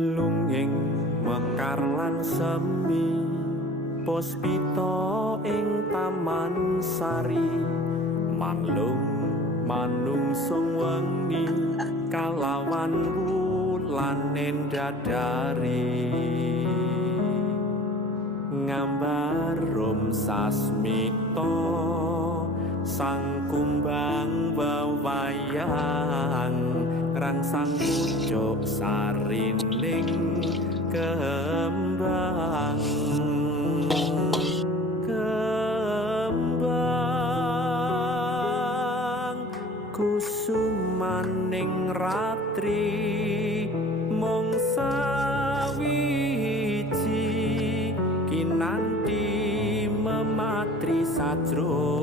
lunging mekar lan semi puspita ing taman sari manlung manungsung wengi kalawan wulan endadari ngambar rum sasmita sang kumbang wewayang rangsang pucuk sarining kembang kusumaning ratri mung sawiji kinanti mematri sajro